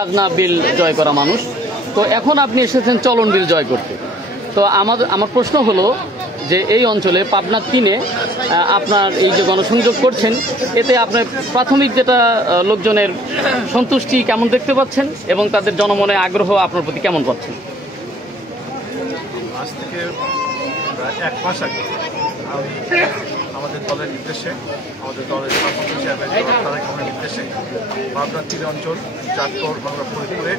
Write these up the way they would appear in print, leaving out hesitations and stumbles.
খাজনা বিল জয় করা মানুষ, তো এখন আপনি এসেছেন চলন বিল জয় করতে। তো আমার প্রশ্ন হলো যে এই অঞ্চলে পাবনা 3-এ আপনার এই যে গণসংযোগ করছেন, এতে আপনার প্রাথমিক যেটা লোকজনের সন্তুষ্টি কেমন দেখতে পাচ্ছেন এবং তাদের জনমনে আগ্রহ আপনার প্রতি কেমন পাচ্ছেন? আজ থেকে প্রায় 1 মাস আগে আমি আমাদের দলের নির্দেশে, আমাদের দলের সভাপতি হিসাবে তারেক রহমানের নির্দেশে পাবনা 3 অঞ্চল চাঁদপুর, বাংলা, ফরিদপুরে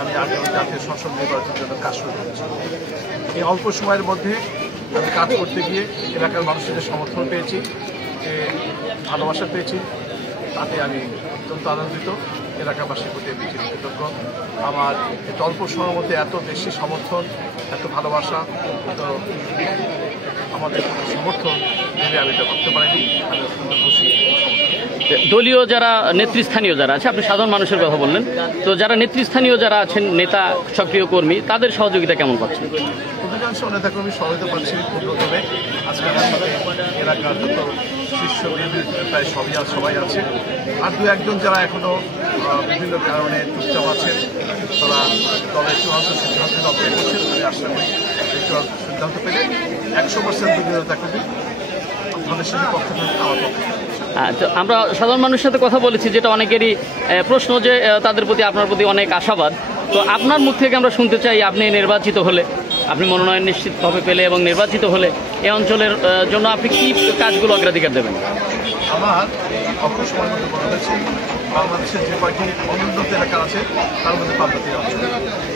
আমি আগামী জাতীয় সংসদ নির্বাচনের জন্য কাজ শুরু করেছি। এই অল্প সময়ের মধ্যে আমি কাজ করতে গিয়ে এলাকার মানুষের সমর্থন পেয়েছি, যে ভালোবাসা পেয়েছি, তাতে আমি অত্যন্ত আনন্দিত। এলাকাবাসীর প্রতি বেশি কৃতজ্ঞ। আমার অল্প সময়ের মধ্যে এত বেশি সমর্থন, এত ভালোবাসা, এত আমাদের সমর্থন ভেবে আমি এটা করতে পারিনি। আমি অত্যন্ত খুশি। দলীয় যারা নেতৃস্থানীয় যারা আছে, আপনি সাধারণ মানুষের কথা বললেন, তো যারা নেতৃস্থানীয় যারা আছেন, নেতা, সক্রিয় কর্মী, তাদের সহযোগিতা কেমন পাচ্ছেন? অধিকাংশ নেতাকর্মী সহায়তা পাচ্ছি ক্ষুদ্রতবে। আজকে আমার সাথে এলাকার যত শীর্ষ প্রায় সবাই আছে। আর 2-1 যারা এখনো বিভিন্ন কারণে চুপচাপ আছেন, তারা দলের চূড়ান্ত সিদ্ধান্তের অপেক্ষা করছেন। আমি আশা করি এই চূড়ান্ত সিদ্ধান্ত পেলে 100% দলীয় নেতাকর্মী দলের সাথে পক্ষ থেকে আমার পক্ষে। তো আমরা সাধারণ মানুষের সাথে কথা বলেছি, যেটা অনেকেরই প্রশ্ন যে তাদের প্রতি আপনার প্রতি অনেক আশাবাদ। তো আপনার মুখ থেকে আমরা শুনতে চাই, আপনি নির্বাচিত হলে, আপনি মনোনয়ন নিশ্চিতভাবে পেলে এবং নির্বাচিত হলে এই অঞ্চলের জন্য আপনি কী কাজগুলো অগ্রাধিকার দেবেন? আমার অল্প সময়ের মধ্যে বলা হয়েছে বাংলাদেশের যে কয়েকটি অনুন্নত এলাকা আছে তার মধ্যে পাবনা 3 অঞ্চল।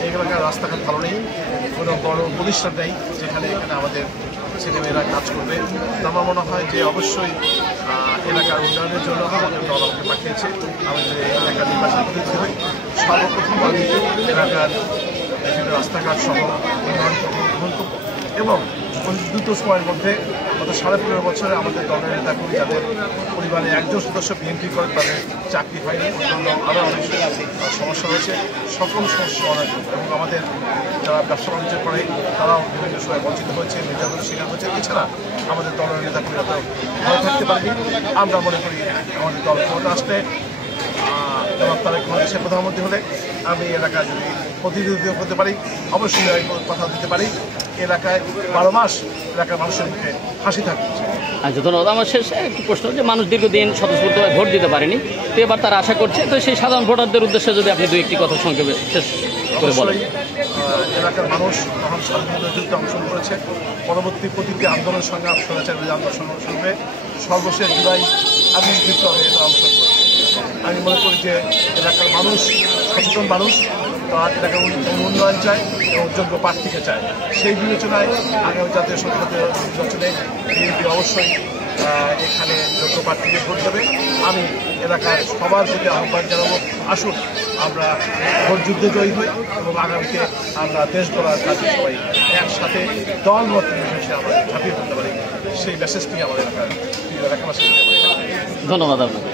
এই এলাকার রাস্তাঘাট ভালো নেই, কোনো বড় প্রতিষ্ঠান নেই যেখানে এখানে আমাদের ছেলেমেয়েরা কাজ করবে। আমার মনে হয় যে অবশ্যই এলাকার উন্নয়নের জন্য আমাদের দল আমাকে পাঠিয়েছে। আমি যে এলাকার নির্বাচন করতে হই, সর্বপ্রথম আমি এলাকার বিভিন্ন রাস্তাঘাট সহ উন্নয়ন গ্রহণ করব এবং দ্রুত সময়ের মধ্যে গত 15.5 বছরে আমাদের দলের নেতাকর্মী যাদের পরিবারে একজন সদস্য বিএনপি করে, তাদের চাকরি হয়নি, অন্যান্য আরও অনেক সমস্যা রয়েছে, সকল সমস্যা সমাধান করব। এবং আমাদের যারা ব্যবসা বাণিজ্য করে তারাও বিভিন্ন সময় বঞ্চিত হয়েছে, নির্যাতনের শিকার হয়েছে। এছাড়া আমাদের দলের নেতাকর্মীরা তো ভালো থাকতে পারেনি। আমরা মনে করি আমাদের দল ক্ষমতা আসলে জনাব তারেক রহমান দেশের প্রধানমন্ত্রী হলে আমি এলাকায় যদি প্রতিনিধিত্ব করতে পারি, অবশ্যই আমি কথা দিতে পারি, এলাকায় 12 মাস এলাকার মানুষের মুখে হাসি থাকবে। আচ্ছা, ধন্যবাদ। আমার শেষ একটি প্রশ্ন, যে মানুষ দীর্ঘদিন স্বতঃস্ফূর্তভাবে ভোট দিতে পারেনি, তো এবার তারা আশা করছে, তো সেই সাধারণ ভোটারদের উদ্দেশ্যে যদি আপনি 2-1 কথা সংক্ষেপে শেষ করে বলেন। এলাকার মানুষ তখন স্বাধীনতা যুদ্ধে অংশগ্রহণ করেছে, পরবর্তী প্রতিটি আন্দোলনের সঙ্গে স্বৈরাচার বিরোধী আন্দোলন শুরু, সর্বশেষ জুলাই আগস্ট বিপ্লবে অংশগ্রহণ করেছে। আমি মনে করি যে এলাকার মানুষ সচেতন মানুষ, তার এলাকার উন্নয়ন চায় এবং যোগ্য প্রার্থীকে চায়। সেই বিবেচনায় আগামী জাতীয় সংসদ নির্বাচনে বিএনপি অবশ্যই এখানে যোগ্য প্রার্থীকে ভোট দেবে। আমি এলাকার সবার প্রতি আহ্বান জানাবো, আসুন আমরা ভোট যুদ্ধে জয়ী হই এবং আগামীতে আমরা দেশ গড়ার কাজে সবাই একসাথে দল মত নির্বিশেষে আমরা ঝাঁপিয়ে পড়তে পারি। সেই মেসেজটি আমাদের এলাকাবাসী। ধন্যবাদ আপনাকে।